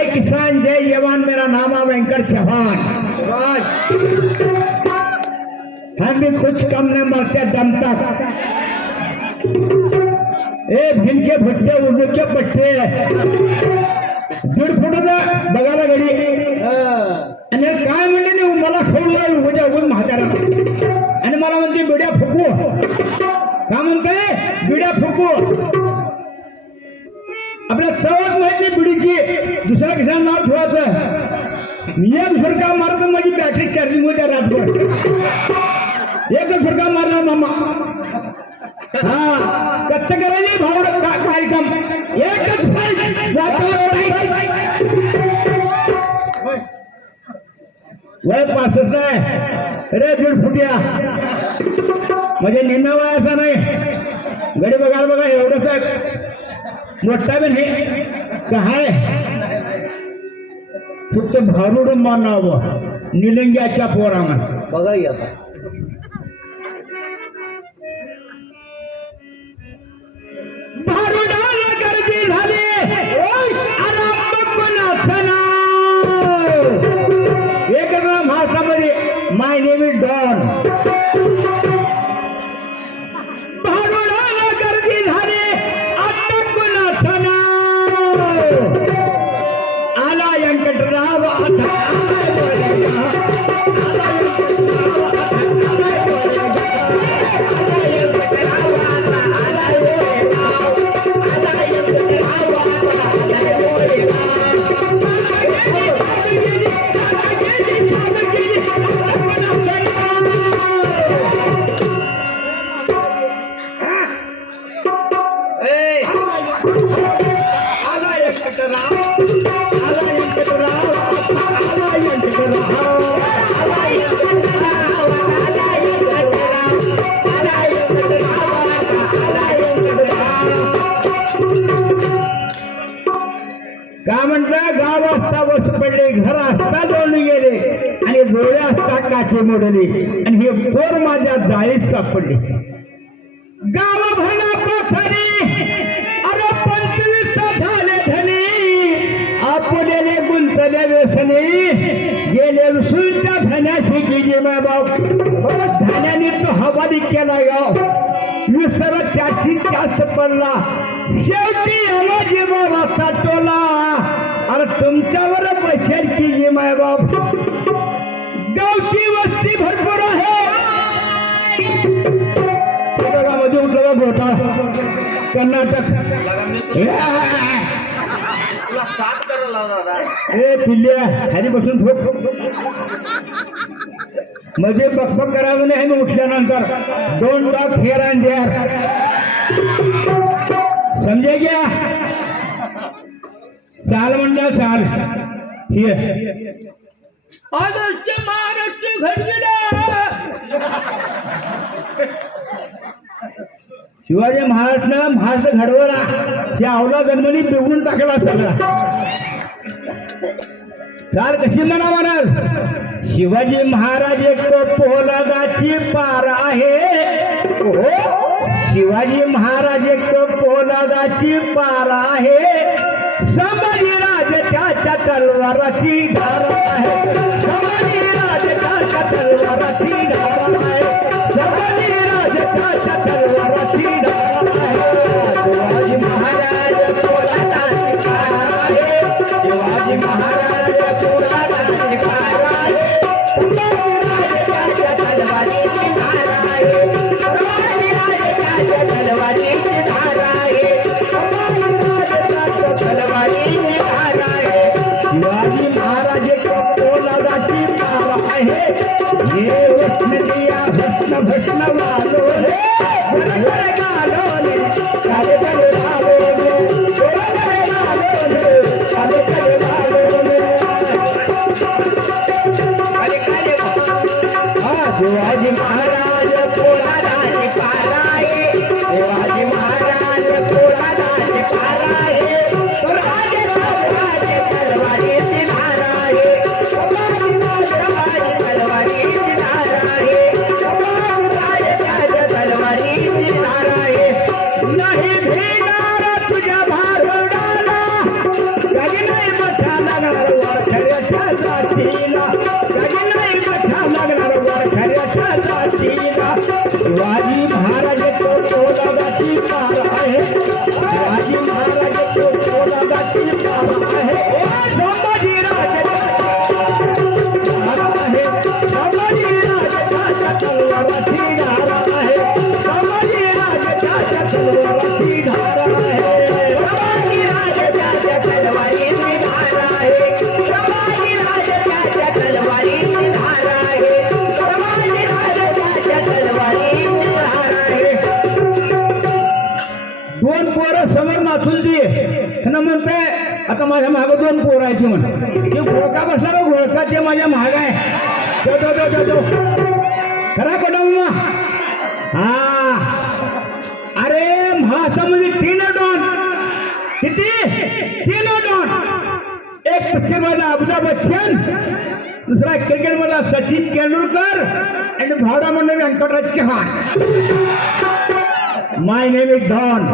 जय किसान जय जवान मेरा नाम है वेंकट चौहान। हम भी कुछ कम न मरते दम तक। ए भिनके भुट्टे उडूचे पट्टे। दीड फुटाचा बघायला घडी दुसऱ्या किसान नाव ठेवायचं. एक फुरका मारतो माझी बॅटरी चार्जिंग होत्या रातभर एक फुरका मारला मामा. हा कच्च करायचे भाऊ कार्यक्रम एकच वय पासष्ट आहे. रे दीड फुट्या. म्हणजे निम्म्या वयाचा नाही. गडी बघायला बघा एवढंच आहे. मोठा बी नाही. काय फक्त भारूड मानावं निलंग्याच्या पोरानं बघा आता भारुडाला गर्दी झाली? एक ना भाषामध्ये माय नेम इज डॉन भारुडाला गर्दी झाली. आता कोणाचं नाव? आला व्यंकटराव असता पडले घर असता जोडले गेले. आणि डोळे असता काठी मोडले. आणि हे पोर माझ्या जाळीत सापडले. गाव भरला पोखरी अरे पंचवीस झाले धनी. आपलेले गुंतले व्यसनी. गेले विसुलच्या धन्याशी गेली बाप धन्याने तो हवाली केला गाव विसर त्याशी जास्त पडला. शेवटी माझी बाबा टोला गावची वस्ती भरपूर आहे. कर्नाटकामध्ये उठला घोटाळा कर्नाटक तुला साथ करायला दादा ए पिल्ल्या खाली बसून ठोकमध्ये म्हणजे बकबक करावं नाही मी उठल्यानंतर. दोन तास फेर अँड देअर समजे घ्या. चाल म्हणला चाल. हे. आदर्श महाराष्ट्र घडविला शिवाजी महाराष्ट्र महाराष्ट्र घडवला. त्या अवला जन्मनी पिवून टाकला सगळा. चाल कशी म्हणा म्हणाल शिवाजी महाराज एक पोलादाची पार आहे. हो. शिवाजी महाराज एक पोलादाची पार आहे. तलवाराची धार आहे. पार di di ह्यांना म्हणतोय आता माझ्या मागं दोन पोरायचे म्हण ते घोळका बसला ना घोळका ते माझ्या माग आहे. खरा खोटा हा. अरे महासमध्ये तीन डॉन किती? तीन डॉन एक पिक्चरमधला अमिताभ बच्चन दुसरा क्रिकेटमधला सचिन तेंडुलकर आणि भावडा मंडळ Vyankatraj Chavan my name is Don